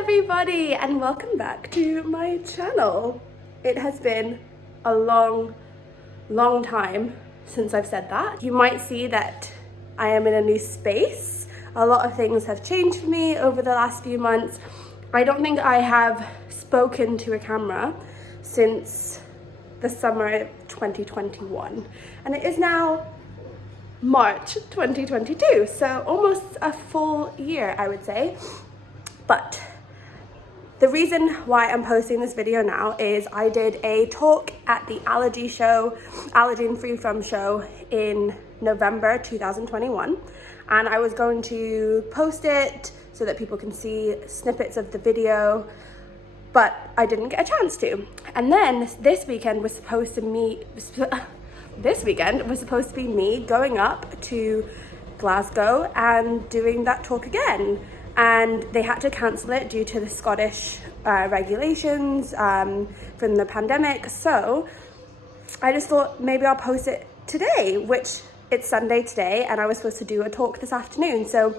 everybody, and welcome back to my channel. It has been a long time since I've said that. You might see that I am in a new space. A lot of things have changed for me over the last few months. I don't think I have spoken to a camera since the summer of 2021, and it is now March 2022, so almost a full year, I would say. But the reason why I'm posting this video now is I did a talk at the Allergy Free From Show in November 2021, and I was going to post it so that people can see snippets of the video, but I didn't get a chance to. And then this weekend was supposed to be me going up to Glasgow and doing that talk again. And they had to cancel it due to the Scottish regulations from the pandemic. So I just thought maybe I'll post it today, which it's Sunday today, and I was supposed to do a talk this afternoon. So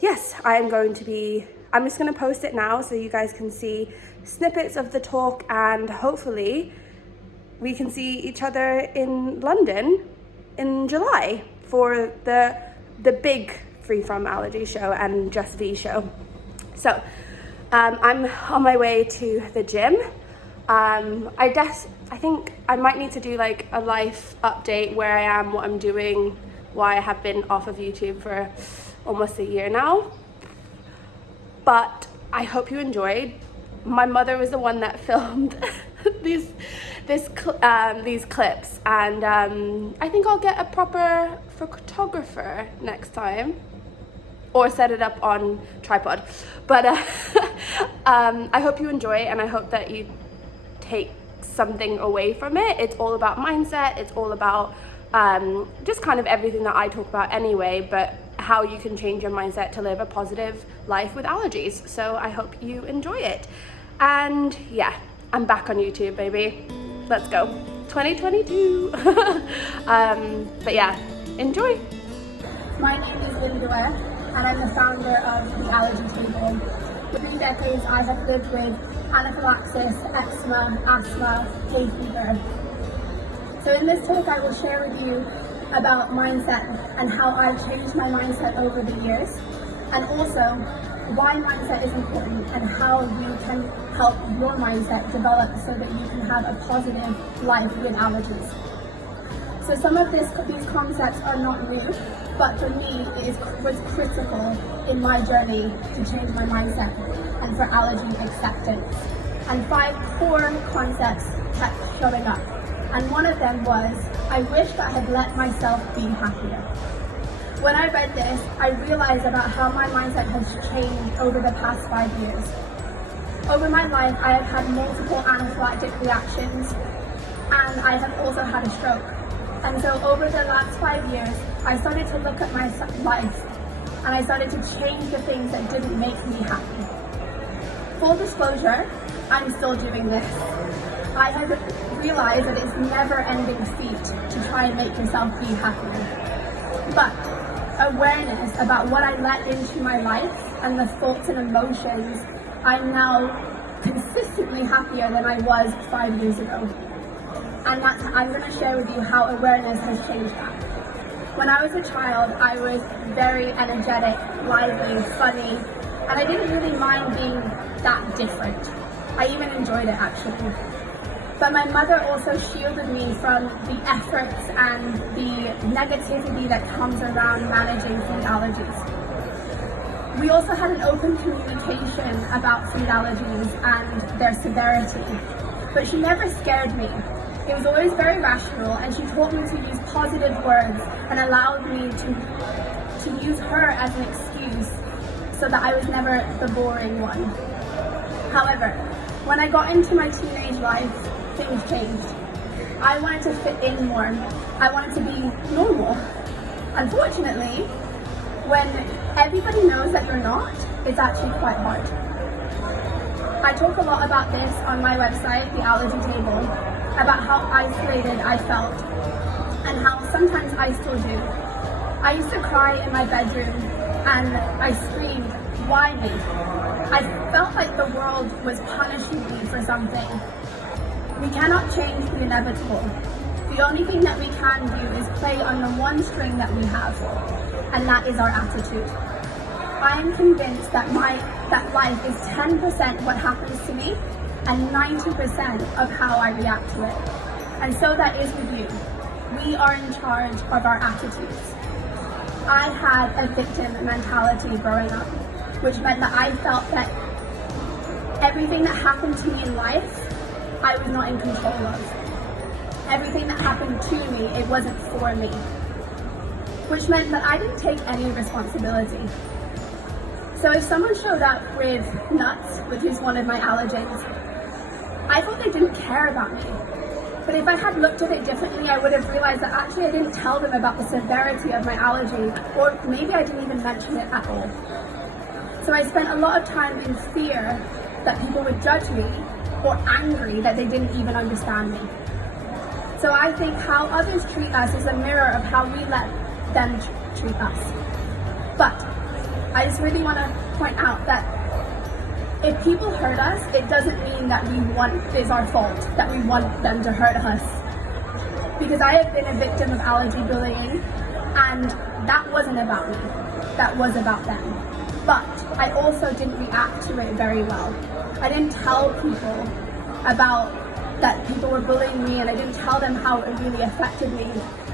yes, I'm just gonna post it now so you guys can see snippets of the talk, and hopefully we can see each other in London in July for the big Free From Allergy show and Just V show. So I'm on my way to the gym. I think I might need to do like a life update, where I am, what I'm doing, why I have been off of YouTube for almost a year now. But I hope you enjoyed. My mother was the one that filmed these clips, and I think I'll get a proper photographer next time, or set it up on tripod. But I hope you enjoy it, and I hope that you take something away from it. It's all about mindset. It's all about just kind of everything that I talk about anyway, but how you can change your mindset to live a positive life with allergies. So I hope you enjoy it. And yeah, I'm back on YouTube, baby. Let's go. 2022. But yeah, enjoy. My name is Linda, and I'm the founder of the Allergy Table. For 3 decades, I have lived with anaphylaxis, eczema, asthma, hay fever. So in this talk, I will share with you about mindset and how I've changed my mindset over the years, and also why mindset is important and how you can help your mindset develop so that you can have a positive life with allergies. So some of these concepts are not new, but for me it was critical in my journey to change my mindset and for allergy acceptance. And 5 core concepts kept showing up. And one of them was, I wish that I had let myself be happier. When I read this, I realized about how my mindset has changed over the past 5 years. Over my life, I have had multiple anaphylactic reactions, and I have also had a stroke. And so over the last 5 years, I started to look at my life, and I started to change the things that didn't make me happy. Full disclosure, I'm still doing this. I have realized that it's never-ending feat to try and make yourself be happier. But awareness about what I let into my life and the thoughts and emotions, I'm now consistently happier than I was 5 years ago. And I'm going to share with you how awareness has changed that. When I was a child, I was very energetic, lively, funny, and I didn't really mind being that different. I even enjoyed it, actually. But my mother also shielded me from the efforts and the negativity that comes around managing food allergies. We also had an open communication about food allergies and their severity, but she never scared me. It was always very rational, and she taught me to use positive words and allowed me to use her as an excuse so that I was never the boring one. However, when I got into my teenage life, things changed. I wanted to fit in more. I wanted to be normal. Unfortunately, when everybody knows that you're not, it's actually quite hard. I talk a lot about this on my website, The Allergy Table, about how isolated I felt and how sometimes I still do. I used to cry in my bedroom and I screamed Why me? I felt like the world was punishing me for something. We cannot change the inevitable. The only thing that we can do is play on the one string that we have, and that is our attitude. I am convinced that life is 10% what happens to me and 90% of how I react to it. And so that is with you. We are in charge of our attitudes. I had a victim mentality growing up, which meant that I felt that everything that happened to me in life, I was not in control of. Everything that happened to me, it wasn't for me. Which meant that I didn't take any responsibility. So if someone showed up with nuts, which is one of my allergens, I thought they didn't care about me. But if I had looked at it differently, I would have realized that actually I didn't tell them about the severity of my allergy, or maybe I didn't even mention it at all. So I spent a lot of time in fear that people would judge me, or angry that they didn't even understand me. So I think how others treat us is a mirror of how we let them treat us. But I just really want to point out that if people hurt us, it doesn't mean that it's our fault, that we want them to hurt us. Because I have been a victim of allergy bullying, and that wasn't about me, that was about them. But I also didn't react to it very well. I didn't tell people about that people were bullying me, and I didn't tell them how it really affected me.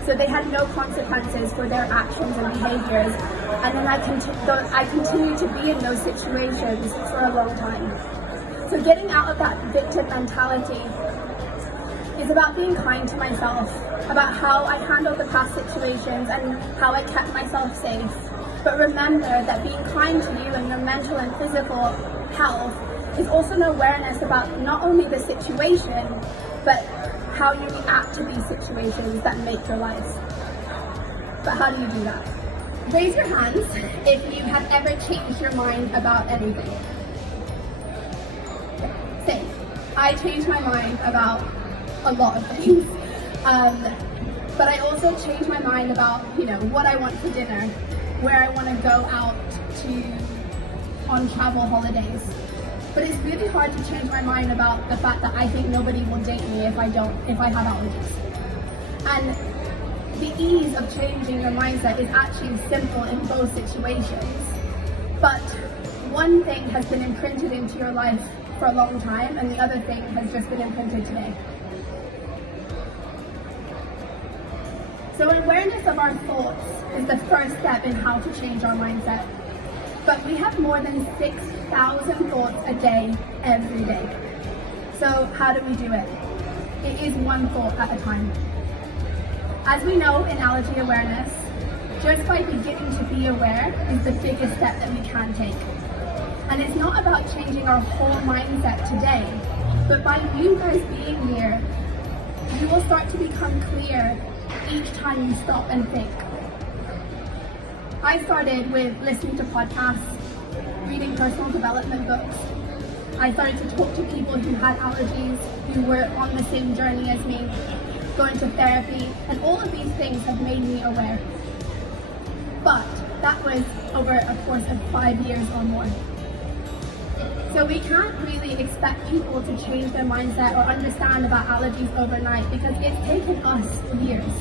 So they had no consequences for their actions and behaviors. And then I continued to be in those situations for a long time. So getting out of that victim mentality is about being kind to myself, about how I handled the past situations and how I kept myself safe. But remember that being kind to you and your mental and physical health is also an awareness about not only the situation, but how you react to these situations that make your life. But how do you do that? Raise your hands if you have ever changed your mind about anything. Same. I changed my mind about a lot of things. But I also changed my mind about, what I want for dinner, where I want to go out on travel holidays. But it's really hard to change my mind about the fact that I think nobody will date me if I have allergies. And the ease of changing your mindset is actually simple in both situations. But one thing has been imprinted into your life for a long time, and the other thing has just been imprinted today. So awareness of our thoughts is the first step in how to change our mindset. But we have more than 6,000 thoughts a day, every day. So how do we do it? It is one thought at a time. As we know in allergy awareness, just by beginning to be aware is the biggest step that we can take. And it's not about changing our whole mindset today, but by you guys being here, you will start to become clear each time you stop and think. I started with listening to podcasts, reading personal development books. I started to talk to people who had allergies, who were on the same journey as me, going to therapy, and all of these things have made me aware. But that was over a course of 5 years or more. So we can't really expect people to change their mindset or understand about allergies overnight because it's taken us years.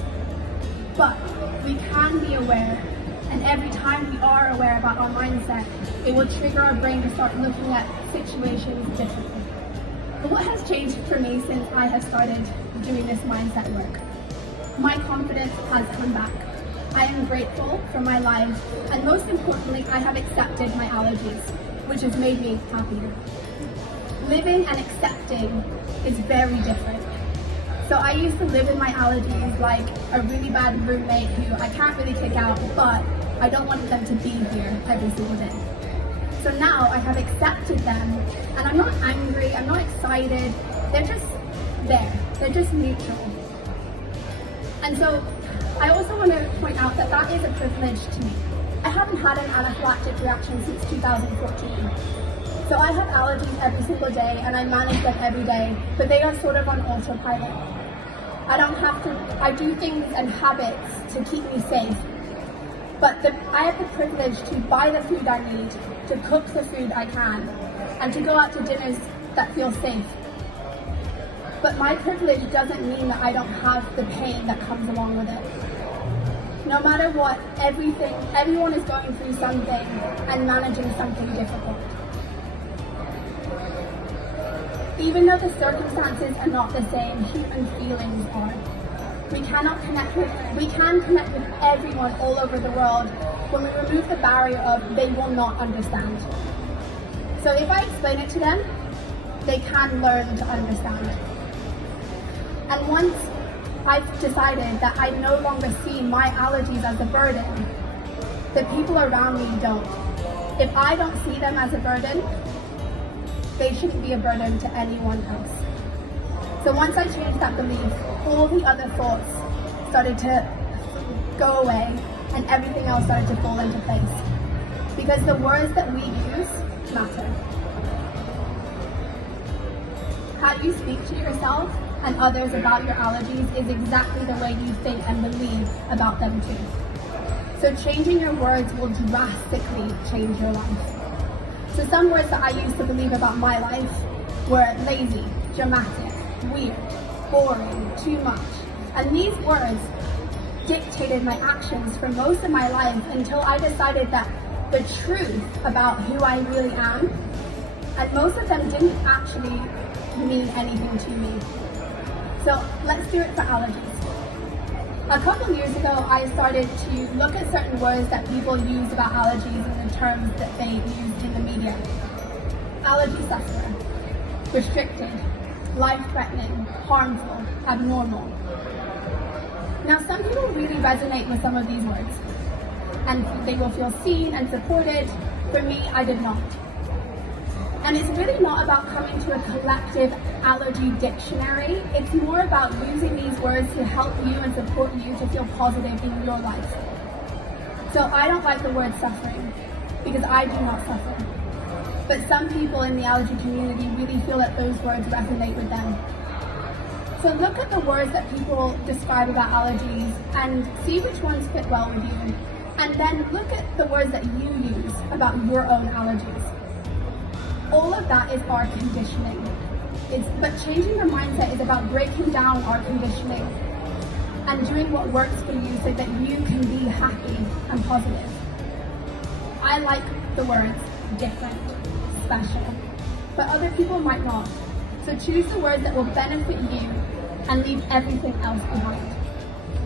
But we can be aware. And every time we are aware about our mindset, it will trigger our brain to start looking at situations differently. But what has changed for me since I have started doing this mindset work? My confidence has come back. I am grateful for my life, and most importantly, I have accepted my allergies, which has made me happier. Living and accepting is very different. So I used to live in my allergies like a really bad roommate who I can't really kick out, but I don't want them to be here every single day. So now I have accepted them, and I'm not angry, I'm not excited, they're just there, they're just neutral. And so I also want to point out that that is a privilege to me. I haven't had an anaphylactic reaction since 2014. So I have allergies every single day and I manage them every day, but they are sort of on autopilot. I do things and habits to keep me safe. But I have the privilege to buy the food I need, to cook the food I can, and to go out to dinners that feel safe. But my privilege doesn't mean that I don't have the pain that comes along with it. No matter what, everyone is going through something and managing something difficult. Even though the circumstances are not the same, human feelings are. We can connect with everyone all over the world when we remove the barrier of they will not understand. So if I explain it to them, they can learn to understand. And once I've decided that I no longer see my allergies as a burden, the people around me don't. If I don't see them as a burden, they shouldn't be a burden to anyone else. So once I changed that belief, all the other thoughts started to go away and everything else started to fall into place. Because the words that we use matter. How you speak to yourself and others about your allergies is exactly the way you think and believe about them too. So changing your words will drastically change your life. So some words that I used to believe about my life were lazy, dramatic, weird, boring, too much. And these words dictated my actions for most of my life until I decided that the truth about who I really am, and most of them didn't actually mean anything to me. So let's do it for allergies. A couple years ago, I started to look at certain words that people use about allergies and the terms that they use in the media. Allergy sufferer, restricted, life-threatening, harmful, abnormal. Now, some people really resonate with some of these words, and they will feel seen and supported. For me, I did not. And it's really not about coming to a collective allergy dictionary. It's more about using these words to help you and support you to feel positive in your life. So I don't like the word suffering because I do not suffer. But some people in the allergy community really feel that those words resonate with them. So look at the words that people describe about allergies and see which ones fit well with you. And then look at the words that you use about your own allergies. All of that is our conditioning. But changing your mindset is about breaking down our conditioning and doing what works for you so that you can be happy and positive. I like the words different, special, but other people might not. So choose the words that will benefit you and leave everything else behind.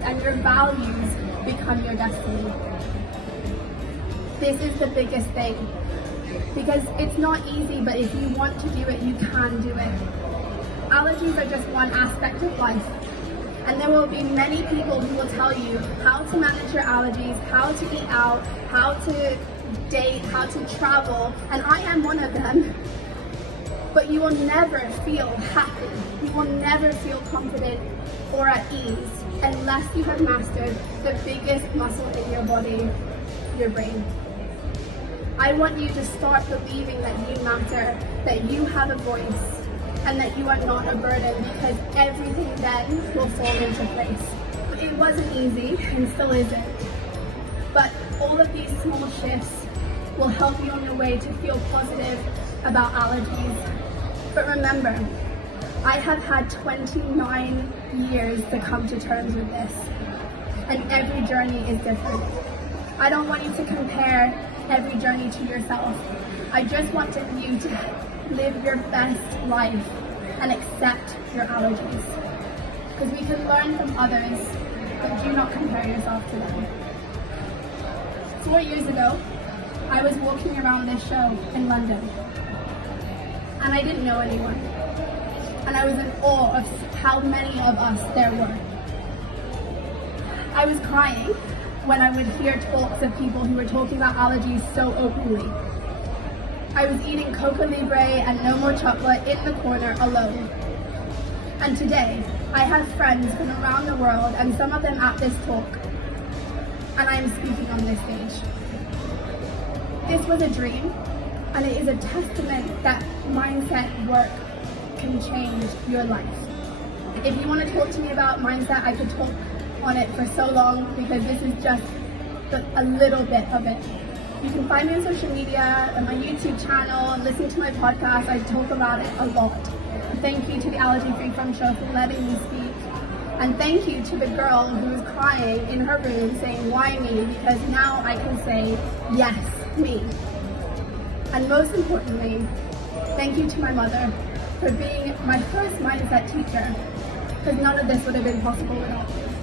And your values become your destiny. This is the biggest thing. Because it's not easy, but if you want to do it, you can do it. Allergies are just one aspect of life. And there will be many people who will tell you how to manage your allergies, how to eat out, how to date, how to travel, and I am one of them. But you will never feel happy. You will never feel confident or at ease unless you have mastered the biggest muscle in your body, your brain. I want you to start believing that you matter, that you have a voice, and that you are not a burden, because everything then will fall into place. It wasn't easy and still isn't, but all of these small shifts will help you on your way to feel positive about allergies. But remember, I have had 29 years to come to terms with this, and every journey is different. I don't want you to compare every journey to yourself. I just want you to live your best life and accept your allergies. Because we can learn from others, but do not compare yourself to them. 4 years ago, I was walking around this show in London, and I didn't know anyone. And I was in awe of how many of us there were. I was crying when I would hear talks of people who were talking about allergies so openly. I was eating Coca Libre and no more chocolate in the corner alone. And today, I have friends from around the world, and some of them at this talk, and I am speaking on this stage. This was a dream, and it is a testament that mindset work can change your life. If you want to talk to me about mindset, I could talk on it for so long, because this is just a little bit of it. You can find me on social media, on my YouTube channel, and listen to my podcast. I talk about it a lot. Thank you to the Allergy Free From Show for letting me speak. And thank you to the girl who was crying in her room saying, why me? Because now I can say, yes, me. And most importantly, thank you to my mother for being my first mindset teacher, because none of this would have been possible without her.